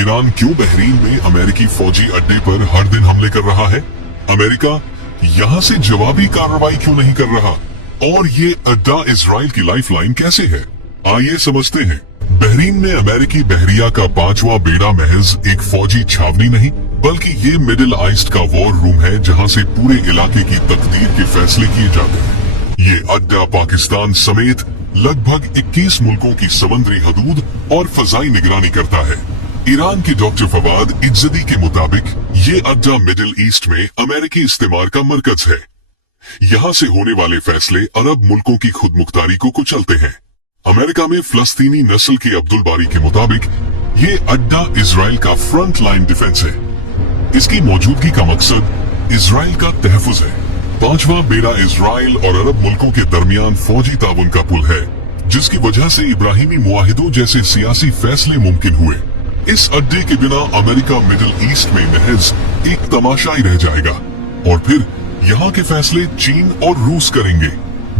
Iran क्यों Bahrain में अमेरिकी फौजी अड्डे पर हर दिन हमले कर रहा है? अमेरिका यहाँ से जवाबी कार्रवाई क्यों नहीं कर रहा? और ये अड्डा इजराइल की लाइफलाइन कैसे है? आइए समझते हैं। बहरीन में अमेरिकी बहरिया का 5वां बेड़ा महज एक फौजी छावनी नहीं, बल्कि ये मिडिल ईस्ट का वॉर रूम है, जहाँ से पूरे इलाके की तकदीर के फैसले किए जाते हैं। ये अड्डा पाकिस्तान समेत लगभग 21 मुल्कों की समुद्री हदूद और फजाई निगरानी करता है। ईरान के डॉक्टर फवाद इज्जदी के मुताबिक ये अड्डा मिडिल ईस्ट में अमेरिकी इस्तेमाल का मरकज है। यहाँ से होने वाले फैसले अरब मुल्कों की खुद मुख्तारी को कुचलते हैं। अमेरिका में फलस्तीनी नस्ल के अब्दुल बारी के मुताबिक ये अड्डा इजराइल का फ्रंट लाइन डिफेंस है। इसकी मौजूदगी का मकसद इजराइल का तहफुज है। 5वां बेड़ा इजराइल और अरब मुल्कों के दरमियान फौजी ताउन का पुल है, जिसकी वजह से इब्राहिमी मुआहिदों जैसे सियासी फैसले मुमकिन हुए। इस अड्डे के बिना अमेरिका मिडिल ईस्ट में महज एक तमाशा ही रह जाएगा, और फिर यहाँ के फैसले चीन और रूस करेंगे।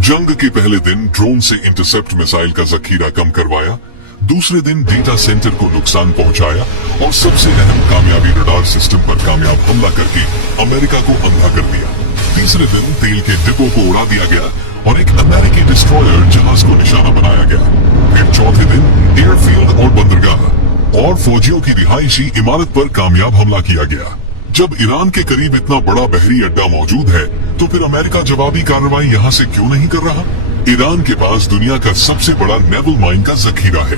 जंग के पहले दिन ड्रोन से इंटरसेप्ट मिसाइल का जखीरा कम करवाया, दूसरे दिन डेटा सेंटर को नुकसान पहुंचाया और सबसे अहम कामयाबी रडार सिस्टम पर कामयाब हमला करके अमेरिका को अंधा कर दिया। तीसरे दिन तेल के डिपो को उड़ा दिया गया और एक अमेरिकी डिस्ट्रॉयर जहाज को निशाना बनाया गया। फिर चौथे दिन एयरफील्ड और बंदरगाह और फौजियों की रिहायशी इमारत पर कामयाब हमला किया गया। जब ईरान के करीब इतना बड़ा बहरी अड्डा मौजूद है, तो फिर अमेरिका जवाबी कार्रवाई यहाँ से क्यों नहीं कर रहा? ईरान के पास दुनिया का सबसे बड़ा नेवल माइन का जखीरा है।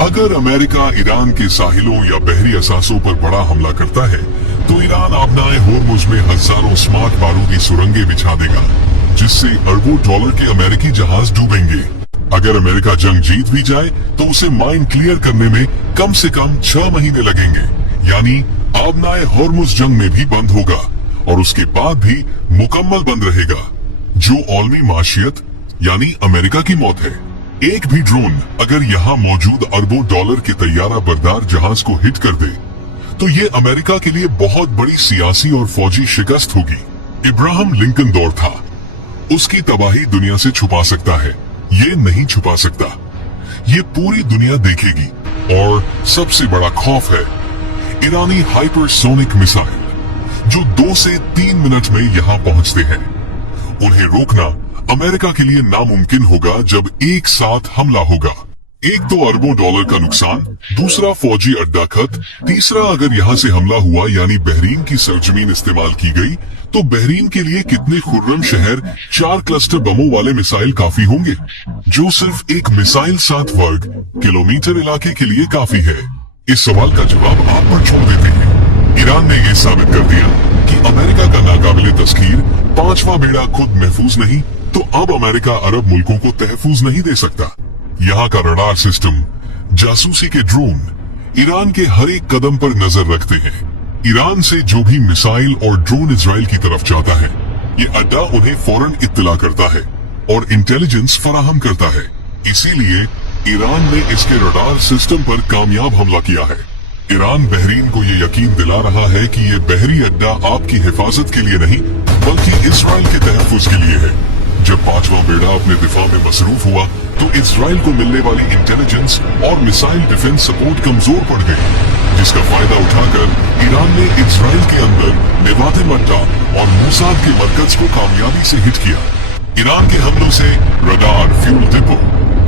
अगर अमेरिका ईरान के साहिलों या बहरी असासों पर बड़ा हमला करता है, तो ईरान आबनाए होर्मुज में हजारों स्मार्ट बारूदी सुरंगें बिछा देगा, जिससे अरबों डॉलर के अमेरिकी जहाज डूबेंगे। अगर अमेरिका जंग जीत भी जाए, तो उसे माइन क्लियर करने में कम से कम 6 महीने लगेंगे, यानी आबनाए होर्मुज जंग में भी बंद होगा और उसके बाद भी मुकम्मल बंद रहेगा, जो आलमी माशियत यानी अमेरिका की मौत है। एक भी ड्रोन अगर यहाँ मौजूद अरबों डॉलर के तैयारा बरदार जहाज को हिट कर दे, तो ये अमेरिका के लिए बहुत बड़ी सियासी और फौजी शिकस्त होगी। इब्राहिम लिंकन दौर था, उसकी तबाही दुनिया से छुपा सकता है, ये नहीं छुपा सकता। ये पूरी दुनिया देखेगी। और सबसे बड़ा खौफ है ईरानी हाइपरसोनिक मिसाइल, जो 2 से 3 मिनट में यहाँ पहुंचते हैं। उन्हें रोकना अमेरिका के लिए नामुमकिन होगा जब एक साथ हमला होगा। एक तो अरबों डॉलर का नुकसान, दूसरा फौजी अड्डा खत, तीसरा अगर यहाँ से हमला हुआ यानी बहरीन की सरजमीन इस्तेमाल की गई, तो बहरीन के लिए कितने खुर्रम शहर 4 क्लस्टर बमों वाले मिसाइल काफी होंगे, जो सिर्फ एक मिसाइल 7 वर्ग किलोमीटर इलाके के लिए काफी है। इस सवाल का जवाब आप पर छोड़ देते हैं। ईरान ने यह साबित कर दिया कि अमेरिका का नाकाबिले तस्खीर 5वां बेड़ा खुद महफूज नहीं, तो अब अमेरिका अरब मुल्कों को तहफूज नहीं दे सकता। यहाँ का रडार सिस्टम, जासूसी के ड्रोन ईरान के हर एक कदम पर नजर रखते हैं। ईरान से जो भी मिसाइल और ड्रोन इजराइल की तरफ जाता है, ये अड्डा उन्हें फौरन इत्तला करता है और इंटेलिजेंस फराहम करता है। इसीलिए ईरान ने इसके रडार सिस्टम पर कामयाब हमला किया है। ईरान बहरीन को ये यकीन दिला रहा है कि ये बहरी अड्डा आपकी हिफाजत के लिए नहीं, बल्कि इजराइल के तहफ्फुज के लिए है। जब 5वां बेड़ा अपने दिफा में मसरूफ हुआ, तो इजराइल को मिलने वाली इंटेलिजेंस और मिसाइल डिफेंस सपोर्ट कमजोर पड़ गई, जिसका फायदा उठाकर ईरान ने इजराइल के अंदर नेवातिम अड्डा और मोसाद के मरकज को कामयाबी से हिट किया। ईरान के हमलों से रडार, फ्यूल डिपो,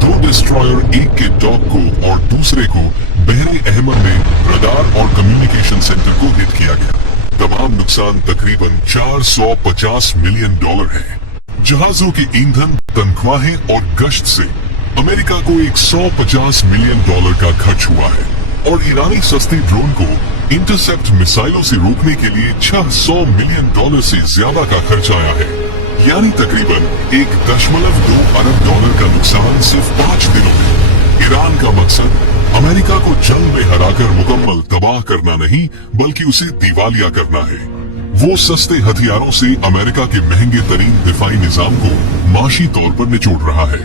2 डिस्ट्रॉयर, एक के डॉक को और दूसरे को बहरे अहमद में रडार और कम्युनिकेशन सेंटर को हिट किया गया। तमाम नुकसान तकरीबन 450 मिलियन डॉलर है। जहाजों के ईंधन, तनख्वाहें और गश्त से अमेरिका को 150 मिलियन डॉलर का खर्च हुआ है, और ईरानी सस्ती ड्रोन को इंटरसेप्ट मिसाइलों से रोकने के लिए 600 मिलियन डॉलर से ज्यादा का खर्च आया है, यानी तकरीबन 1.2 अरब डॉलर का नुकसान सिर्फ 5 दिनों में। ईरान का मकसद अमेरिका को जंग में हराकर मुकम्मल तबाह करना नहीं, बल्कि उसे दिवालिया करना है। वो सस्ते हथियारों से अमेरिका के महंगे तरीन दिफाई निजाम को माशी तौर पर निचोड़ रहा है।